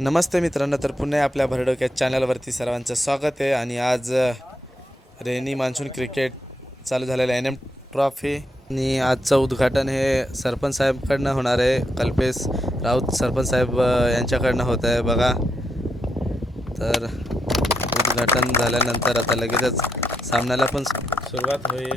नमस्ते मित्रांनो, तर पुन्हा आपल्या भरडोक्या चॅनलवरती सर्वांचं स्वागत आहे. आणि आज रेनी मान्सून क्रिकेट चालू झालेलं आहे, NM ट्रॉफी. आणि आजचं उद्घाटन हे सरपंच साहेबकडनं होणार आहे. कल्पेश राऊत सरपंच साहेब यांच्याकडनं होत आहे बघा. तर उद्घाटन झाल्यानंतर आता लगेचच सामन्याला पण सुरुवात होईल.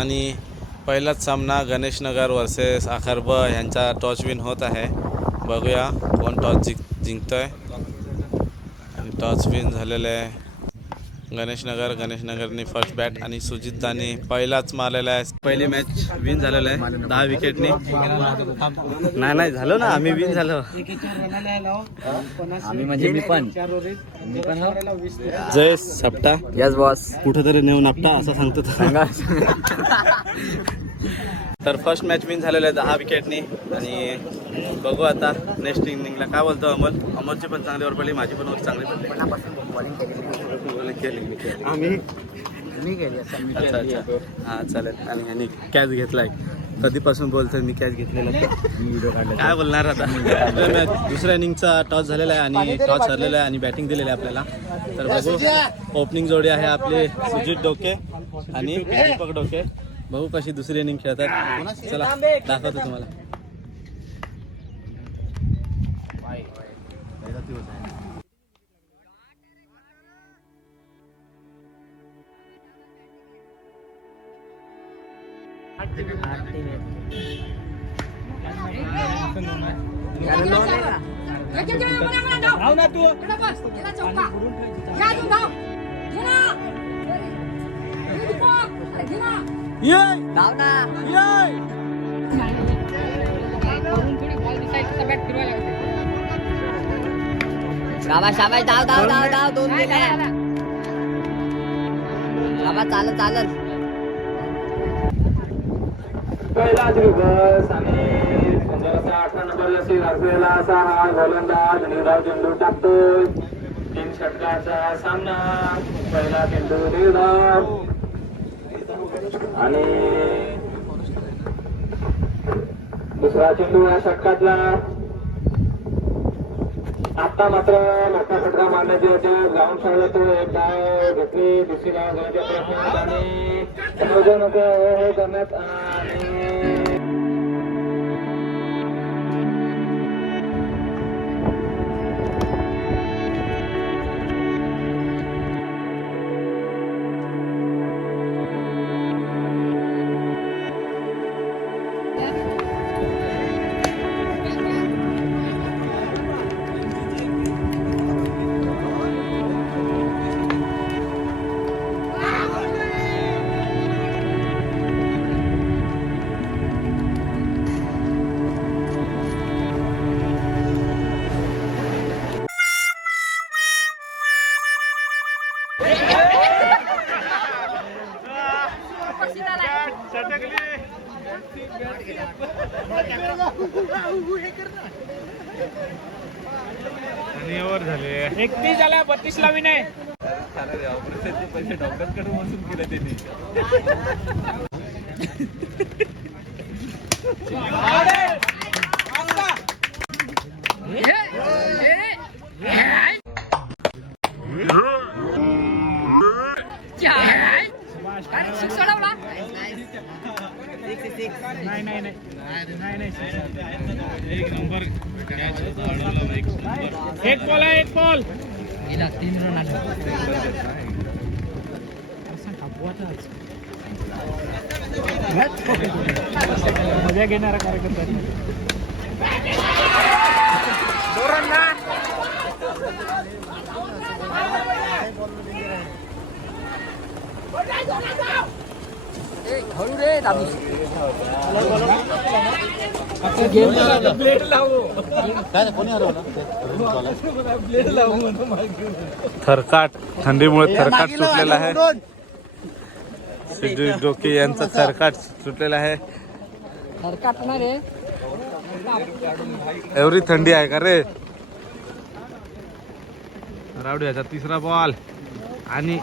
आणि पहिलाच सामना गणेशनगर वर्सेस आखरब यांचा टॉस विन होत आहे. बघूया कोण टॉस जिंकतोय. आणि टॉस विन झालेलं आहे गणेशनगरने फर्स्ट बॅट आणि सुजितदानी पहिलाच मारलेला आहे. पहिली मॅच विन झालेलं आहे 10 विकेटनी. नाही झालो ना, आम्ही विन झालो. आम्ही म्हणजे मी पण जय सपटा यस बॉस. कुठेतरी नेऊन आपटा असं सांगतो सांगा. तर फर्स्ट मॅच विन झालेलं आहे 10 विकेटनी. आणि बघू आता नेक्स्ट इनिंगला काय बोलतो अमोलची पण चांगली ओव्हर पडली, माझी पण ओव्हर चांगली पडली. आम्ही हां चालेल. आणि ह्यांनी कॅच घेतलाय. कधीपासून बोलतोय मी कॅच घेतलेला. काय बोलणार आता. दुसऱ्या इनिंगचा टॉस झालेला आहे आणि टॉस हरलेला आहे आणि बॅटिंग दिलेली आहे आपल्याला. तर बघू ओपनिंग जोडी आहे आपले सुजित डोके आणि दीपक डोके. बघू कशी दुसरी इनिंग खेळतात. चला दाखवतो तुम्हाला. शाबाश शाबाश धाव धाव धाव धाव 2 गेले. शाबाश चालत पहिला दिवस आणि 18 नंबरला असलेला असा हा गोलंदाज निर्धाव चेंडू टाकतोय. 3 षटकाचा सामना. पहिला चेंडू निर्धाव आणि दुसरा चेंडू या षटकातला. आता मात्र मोठा फटका मारण्याची होती. ग्राउंड साईडला तो एक डाव घेतली. दुसरी डाव घेण्याच्या प्रयत्नात आणि नियोजन हे करण्यात आणि ओव्हर झाले 31 झाल्या 32 ला विनय. पैसे डॉक्टरकडे वसूल केले त्यांनी. एक नंबर एक बॉल आहे. 1 बॉल 3 रन आले. मजा घेणारा कार्यकर्ता. थरकाट थंडीमुळे थरकाट सुटलेला आहे. सिद्धी डोके यांचा थरकाट सुटलेला आहे. एवढी थंडी आहे का रे. रावडी याचा तिसरा बॉल आणि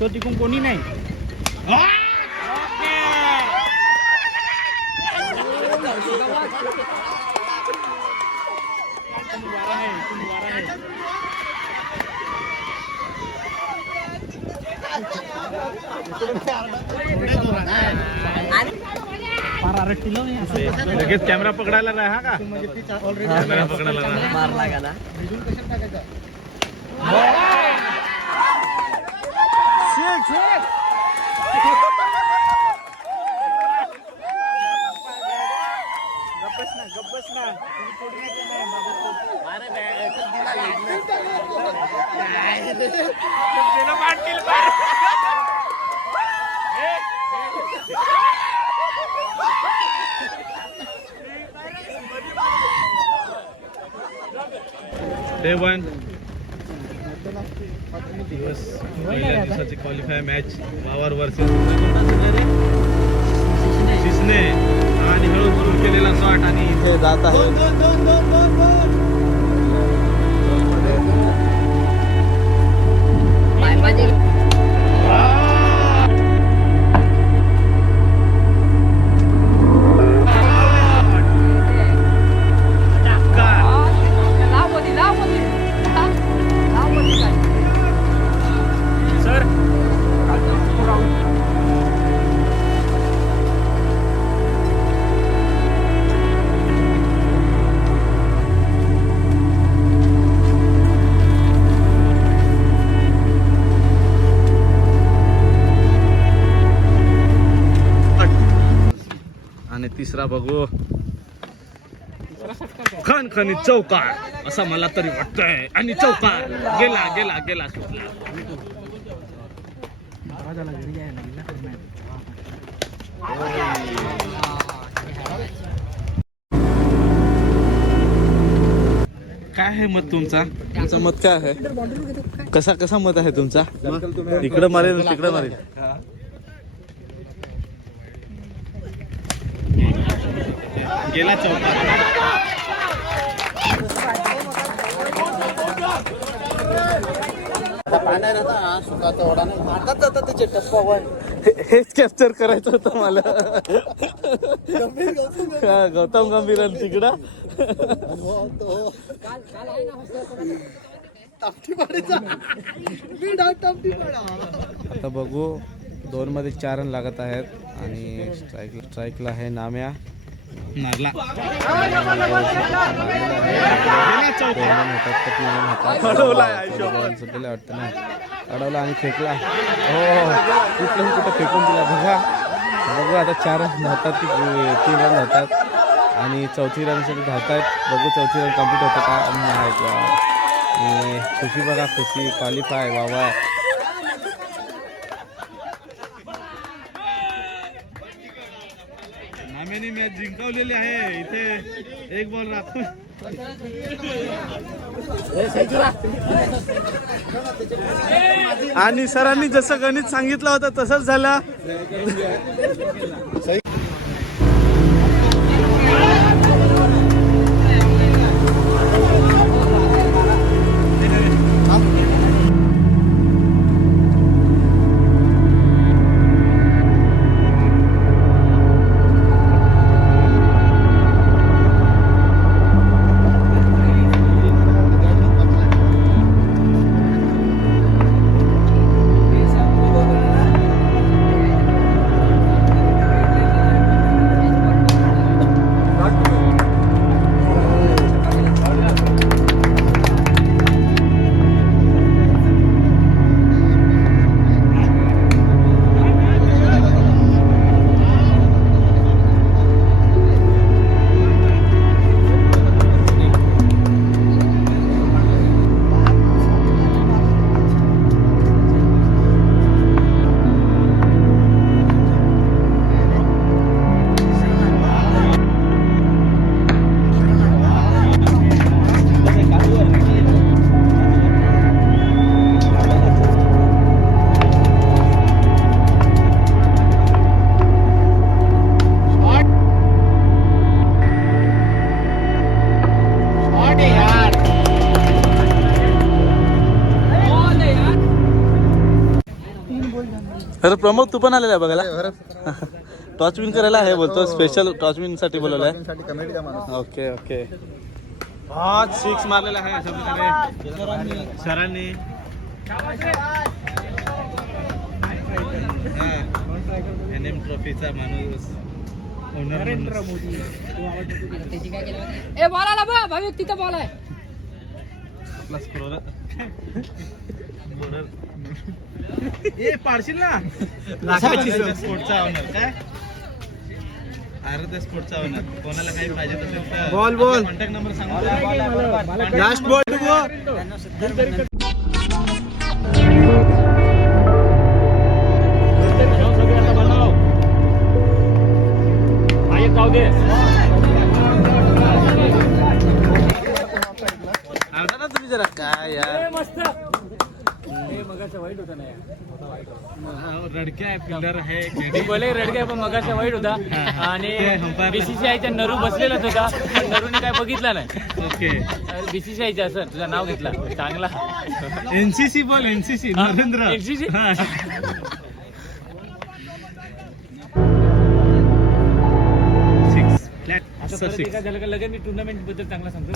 तो तिकून कोणी नाही. लगेच कॅमेरा पकडायला नाही हा का. कॅमेरा पकडायला नाही. मारला गेला. डे 1 पहिल्या दिवसाची क्वालिफाय मॅच वावर वर्सेस शिसने आणि हळू सुरू केलेला शॉट आणि इथे जात आहे. आणि तिसरा बघू खणखणीत चौकार असं मला तरी वाटतंय. आणि चौकार गेला गेला गेला सुटला. काय आहे मत तुमचा. तुमचं मत काय आहे. कसा कसा मत आहे तुमचा. इकडं मारेल तिकडं मारेल. गेला चौकार. हेच कॅप्चर करायचं होतं मला. गौतम गंभीर तिकडं. आता बघू 2 मध्ये 4 रन लागत आहेत आणि स्ट्राईकला आहे नाम्या. मारला अडवला आणि फेकला. हो कुठलं कुठं फेकून दिला. बघू आता 4 रन धावतात की 3 रन धावतात आणि चौथी रनसाठी धावतात. बघू चौथी रन कम्प्लीट होतं का. खुशी बघा खुशी क्वालिफाय वावा. नाम्याने मॅच जिंकवलेली आहे. इथे 1 बॉल राखून आणि सरांनी जसं गणित सांगितलं होतं तसंच झालं. अरे प्रमोद तू पण आलेला आहे बघायला. टॉच विन करायला आहे बोलतो, स्पेशल टॉच विन साठी बोलवलं आहे. Okay okay. 6 मारलेला आहे अशा प्रकारे सरांनी. NM ट्रॉफीचा माणूस नरेंद्र मोदी. ए बॉल आला बा भाविक, तिथं बॉल आहे. आपला स्कोर ए पाडशील ना स्पोर्टचा ऑनर काय आरत स्पोर्टचा ऑनर. कोणाला काही पाहिजे असेल तर बॉल कॉन्टॅक्ट नंबर सांगा. लास्ट बॉल अर्धा ना तुम्ही जरा काय यार. रडक्या आहे फिल्डर आहे बोले रडगे पण मगाचा वाईट होता आणि बीसीसीआयच्या नरू बसलेलाच होता पण नरूने काय बघितला नाही. ओके. बीसीसीआयचा सर तुझं नाव घेतला चांगला. एनसीसी बोल एनसीसी नरेंद्र एनसीसी झालं का लगेच मी टुर्नामेंट बद्दल चांगला सांगतो.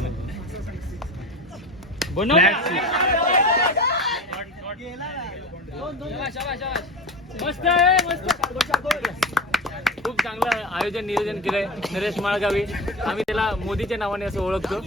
मस्त आहे मस्त. खूप चांगलं आयोजन नियोजन केलंय नरेश माळगावी. आम्ही त्याला मोदीच्या नावाने असं ओळखतो.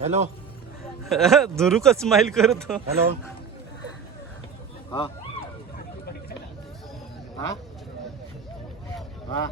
हॅलो धुरू का स्माइल करतो. हॅलो हा हा हा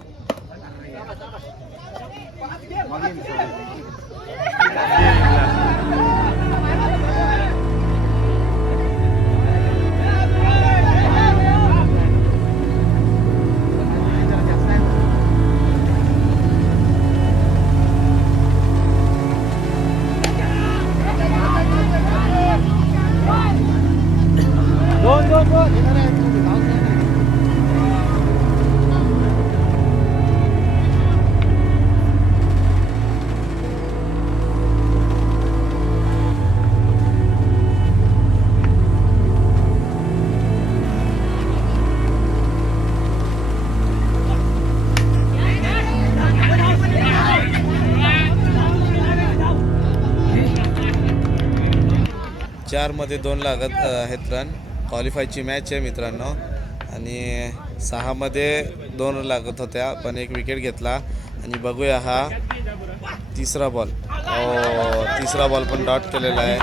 चारमध्ये 2 लागत आहेत रन. क्वालिफायची मॅच आहे मित्रांनो. आणि 6मध्ये 2 लागत होत्या पण एक विकेट घेतला. आणि बघूया हा तिसरा बॉल पण डॉट केलेला आहे.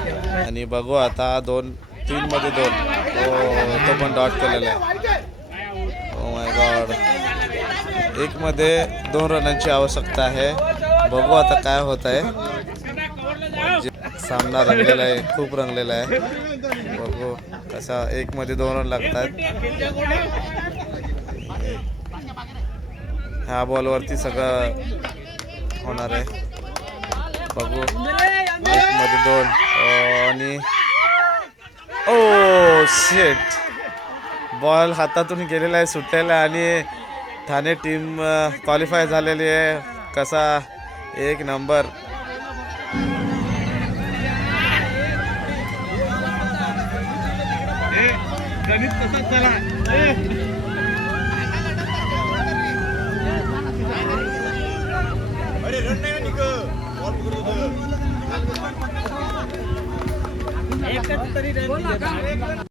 आणि बघू आता 3मध्ये 2 तो पण डॉट केलेला आहे. Oh my God. 1मध्ये 2 रनांची आवश्यकता आहे. बघू आता काय होत आहे. सामना रंगलेला आहे, खूप रंगलेला आहे. बघू कसा 1मध्ये 2 रन लागतात. ह्या बॉलवरती सगळं होणार आहे. बघू 1मध्ये 2 आणि ओ शेट. बॉल हातातून गेलेला आहे, सुटलेला आहे. आणि ठाणे टीम क्वालिफाय झालेली आहे. कसा 1 नंबर. गणित तसंच झाला.